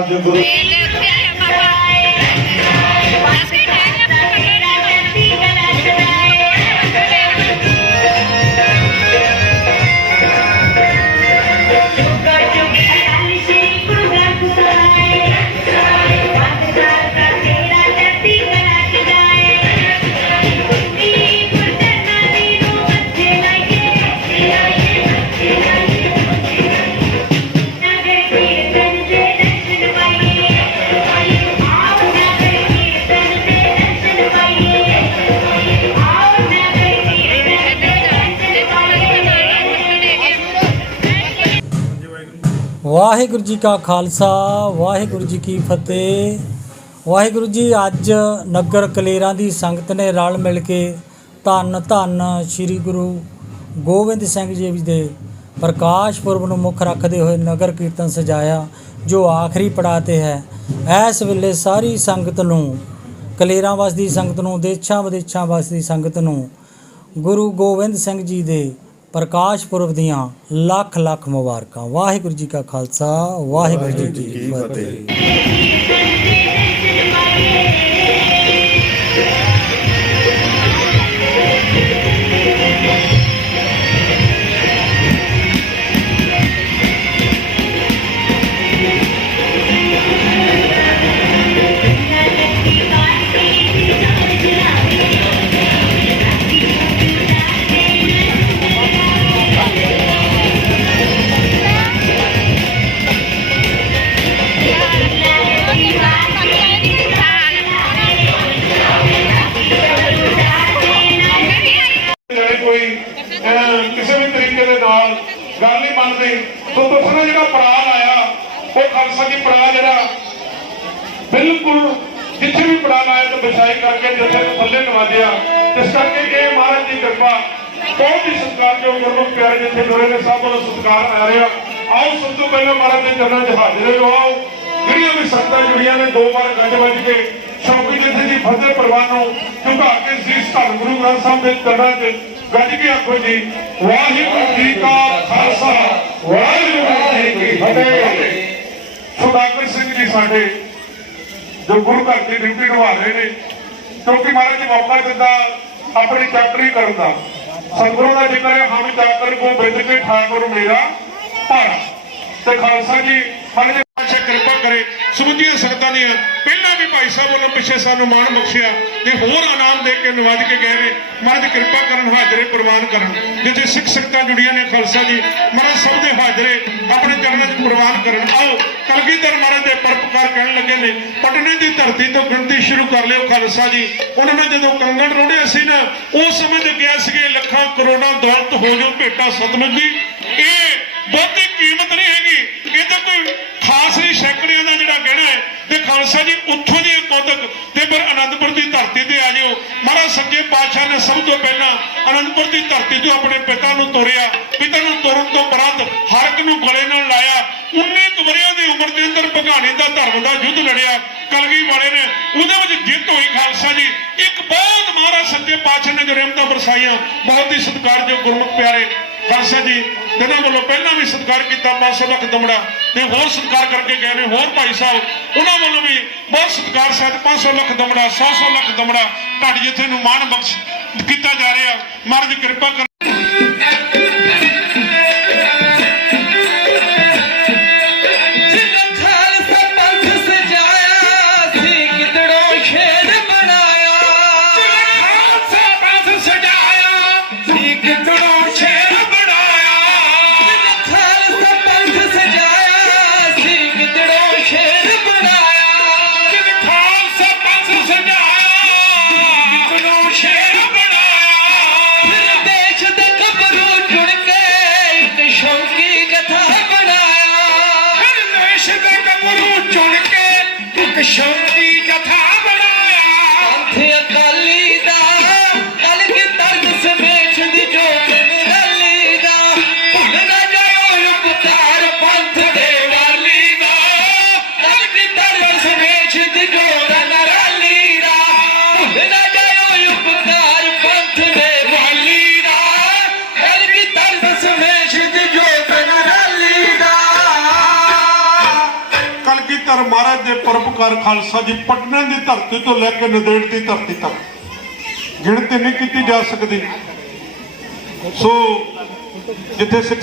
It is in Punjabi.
ਪਰਮਸਕਾਰ ਦੇ ਵਾਹਿਗੁਰੂ ਜੀ ਕਾ ਖਾਲਸਾ, ਵਾਹਿਗੁਰੂ ਜੀ ਕੀ ਫਤਿਹ। ਵਾਹਿਗੁਰੂ ਜੀ, ਅੱਜ ਨਗਰ ਕਲੇਰਾਂ ਦੀ ਸੰਗਤ ਨੇ ਰਲ ਮਿਲ ਕੇ ਧੰਨ ਧੰਨ ਸ੍ਰੀ ਗੁਰੂ ਗੋਬਿੰਦ ਸਿੰਘ ਜੀ ਦੇ ਪ੍ਰਕਾਸ਼ ਪੁਰਬ ਨੂੰ ਮੁੱਖ ਰੱਖਦੇ ਹੋਏ ਨਗਰ ਕੀਰਤਨ ਸਜਾਇਆ, ਜੋ ਆਖਰੀ ਪੜਾਅ ਤੇ ਹੈ। ਇਸ ਵੇਲੇ ਸਾਰੀ ਸੰਗਤ ਨੂੰ, ਕਲੇਰਾਂ ਵਸਦੀ ਸੰਗਤ ਨੂੰ, ਦੇਸ਼ਾਂ ਵਿਦੇਸ਼ਾਂ ਵਸਦੀ ਸੰਗਤ ਨੂੰ ਗੁਰੂ ਗੋਬਿੰਦ ਸਿੰਘ ਜੀ ਦੇ ਪ੍ਰਕਾਸ਼ ਪੁਰਬ ਦੀਆਂ ਲੱਖ ਲੱਖ ਮੁਬਾਰਕਾਂ। ਵਾਹਿਗੁਰੂ ਜੀ ਕਾ ਖਾਲਸਾ ਵਾਹਿਗੁਰੂ ਜੀ ਕੀ ਫਤਿਹ। ਕੋਈ ਕਿਸੇ ਵੀ ਤਰੀਕੇ ਦੇ ਨਾਲ ਗੱਲ ਨਹੀਂ ਮੰਨਦੇ। ਸੋ ਦੂਸਰਾ ਜਿਹੜਾ ਪੜਾਅ ਆਇਆ, ਉਹ ਖਾਲਸਾ ਜੀ ਪੜਾਅ ਜਿਹੜਾ, ਬਿਲਕੁਲ ਜਿੱਥੇ ਵੀ ਪੜਾਅ ਆਇਆ ਤਾਂ ਵਿਛਾਈ ਕਰਕੇ ਜਿੱਥੇ ਨੂੰ ਥੱਲੇ ਨਵਾਜਿਆ ਇਸ ਕਰਕੇ ਇਹ ਮਹਾਰਾਜ ਦੀ ਕਿਰਪਾ, ਬਹੁਤ ਹੀ ਸਤਿਕਾਰਯੋਗ ਗੁਰਮੁਖ ਪਿਆਰੇ ਜਿੱਥੇ ਜੁੜੇ ਨੇ, ਸਭ ਵੱਲੋਂ ਸਤਿਕਾਰ ਆ ਰਿਹਾ। ਆਓ ਸਭ ਤੋਂ ਪਹਿਲਾਂ ਮਹਾਰਾਜ ਦੇ ਚਰਨਾਂ 'ਚ ਹਾਜ਼ਰ ਹੋ ਆਓ, ਜਿਹੜੀਆਂ ਵੀ ਸੰਗਤਾਂ ਜੁੜੀਆਂ ਨੇ, ਦੋ ਵਾਰ ਗੱਜ ਵੱਜ ਕੇ ਸ਼ੌਕੀ ਜਿੱਥੇ ਦੀ ਫਤਿਹ ਪ੍ਰਵਾਨ ਨੂੰ ਝੁਕਾ ਕੇ ਸੀਸ ਧੰਨ ਗੁਰੂ ਗ੍ਰੰਥ ਸਾਹਿਬ ਦੇ ਚਰਨਾਂ 'ਚ ਗੱਜ ਕੇ ਆਖੋ ਜੀ, ਵਾਹਿਗੁਰੂ ਜੀ ਕਾ ਖਾਲਸਾ, ਵਾਹਿਗੁਰੂ ਜੀ ਕੀ ਫਤਿਹ। ਸੁਦਾਗਰ ਸਿੰਘ ਜੀ ਸਾਡੇ ਜੋ ਗੁਰੂ ਘਰ ਦੀ ਡਿਊਟੀ ਨਿਭਾ ਰਹੇ ਨੇ, ਕਿਉਂਕਿ ਮਹਾਰਾਜ ਜੀ ਮੌਕਾ ਦਿੱਤਾ ਆਪਣੀ ਚਾਕਰੀ ਕਰਨ ਦਾ। ਸਤਿਗੁਰੂ ਦਾ ਜ਼ਿਕਰ ਹੈ, ਹਮ ਚਾਕਰ ਕੋ ਬਿੰਦ ਕੇ ਠਾਕੁਰ ਮੇਰਾ ਭਾਰਾ। ਤੇ ਖਾਲਸਾ ਜੀ, ਮਹਾਰਾਜ ਜੀ ਕਿਰਪਾ ਕਰੇ। ਸਮੁੱਚੀਆਂ ਸੰਗਤਾਂ ਦੀਆਂ ਪਹਿਲਾਂ ਵੀ ਭਾਈ ਸਾਹਿਬ ਵੱਲੋਂ ਪਿੱਛੇ ਸਾਨੂੰ ਮਾਣ ਬਖਸ਼ਿਆ ਤੇ ਹੋਰ ਇਨਾਮ ਦੇ ਕੇ ਨਵਾਜ ਕੇ ਗਏ ਨੇ। ਮਹਾਰਾਜ ਕਿਰਪਾ ਕਰਨ, ਹਾਜ਼ਰੇ ਪ੍ਰਵਾਨ ਕਰਨ। ਜਿੱਥੇ ਸਿੱਖ ਸੰਗਤਾਂ ਜੁੜੀਆਂ ਨੇ ਖਾਲਸਾ ਜੀ, ਮਹਾਰਾਜ ਸਭ ਦੇ ਹਾਜ਼ਰੇ ਆਪਣੇ ਚਰਨਾਂ 'ਚ ਪ੍ਰਵਾਨ ਕਰਨ। ਆਓ, ਕਲਗੀਧਰ ਮਹਾਰਾਜ ਦੇ ਪਰਪਕਾਰ ਕਹਿਣ ਲੱਗੇ ਨੇ, ਪਟਨੇ ਦੀ ਧਰਤੀ ਤੋਂ ਗਿਣਤੀ ਸ਼ੁਰੂ ਕਰ ਲਿਓ ਖਾਲਸਾ ਜੀ। ਉਹਨਾਂ ਨੇ ਜਦੋਂ ਕੰਗਣ ਰੋੜਿਆ ਸੀ ਨਾ ਉਸ ਸਮੇਂ ਤੇ ਕਿਹਾ ਸੀਗੇ ਲੱਖਾਂ ਕਰੋੜਾਂ ਦੌਲਤ ਹੋ ਜੋ ਭੇਟਾ ਸਤਿਗੁਰ ਦੀ। ਇਹ ਬਹੁਤੀ ਕੀਮਤ ਨਹੀਂ ਹੈਗੀ ਇਹ ਤਾਂ ਕੋਈ ਖਾਸ ਨਹੀਂ ਸੈਂਕੜਿਆਂ ਦਾ ਜਿਹੜਾ ਗਹਿਣਾ ਹੈ, ਤੇ ਖਾਲਸਾ ਜੀ ਉੱਥੋਂ ਦੀ ਕੋਦਕ ਤੇ ਫਿਰ ਅਨੰਦਪੁਰ ਦੀ ਧਰਤੀ ਤੇ ਆ ਜਿਓ। ਮਹਾਰਾਜ ਸੱਚੇ ਪਾਤਸ਼ਾਹ ਨੇ ਸਭ ਤੋਂ ਪਹਿਲਾਂ ਅਨੰਦਪੁਰ ਦੀ ਧਰਤੀ ਤੋਂ ਆਪਣੇ ਪਿਤਾ ਨੂੰ ਤੋਰਿਆ। ਪਿਤਾ ਨੂੰ ਤੋਰਨ ਤੋਂ ਉਪਰੰਤ ਹਰ ਇੱਕ ਨੂੰ ਗਲੇ ਨਾਲ ਲਾਇਆ। 19 ਕੁ ਵਰ੍ਹਿਆਂ ਦੀ ਉਮਰ ਦੇ ਅੰਦਰ ਭਗਾਣੀ ਦਾ ਧਰਮ ਦਾ ਯੁੱਧ ਲੜਿਆ। ਕਲਗੀ ਵਾਲੇ ਨੇ ਉਹਦੇ ਵਿੱਚ ਜਿੱਤ ਹੋਈ ਖਾਲਸਾ ਜੀ। ਇੱਕ ਬਹੁਤ ਮਹਾਰਾਜ ਸੱਚੇ ਪਾਤਸ਼ਾਹ ਨੇ ਜੋ ਰਹਿਮਤਾਂ ਬਰਸਾਈਆਂ, ਬਹੁਤ ਹੀ ਸਤਿਕਾਰਯੋਗ ਗੁਰਮੁਖ ਪਿਆਰੇ ਖਾਲਸਾ ਜੀ ਇਹਨਾਂ ਵੱਲੋਂ ਪਹਿਲਾਂ ਵੀ ਸਤਿਕਾਰ ਕੀਤਾ 500 ਲੱਖ ਦਮੜਾ ਤੇ ਹੋਰ ਸਤਿਕਾਰ ਕਰਕੇ ਗਏ ਨੇ, ਹੋਰ ਭਾਈ ਸਾਹਿਬ, ਉਹਨਾਂ ਵੱਲੋਂ ਵੀ ਬਹੁਤ ਸਤਿਕਾਰ ਸਹਿਤ 500 ਲੱਖ ਦਮੜਾ 100 100 ਲੱਖ ਦਮੜਾ ਤੁਹਾਡੀ ਜਿੱਥੇ ਨੂੰ ਮਾਣ ਬਖਸ਼ ਕੀਤਾ ਜਾ ਰਿਹਾ। ਮਹਾਰਾਜ ਦੀ ਕਿਰਪਾ ਸ਼ੌਂਕੀ ਕਲਗੀਧਰ ਮਹਾਰਾਜ ਦੇ ਪਰਪਕਾਰ ਖਾਲਸਾ ਜੀ, ਪਟਨੇ ਦੀ ਧਰਤੀ ਤੋਂ ਲੈ ਕੇ ਨਦੇੜ ਦੀ ਧਰਤੀ ਤੱਕ। ਗਿਣਤੀ ਨਹੀਂ ਕੀਤੀ ਜਾ ਸਕਦੀ। ਸੋ ਜਿੱਥੇ ਸਿੱਖ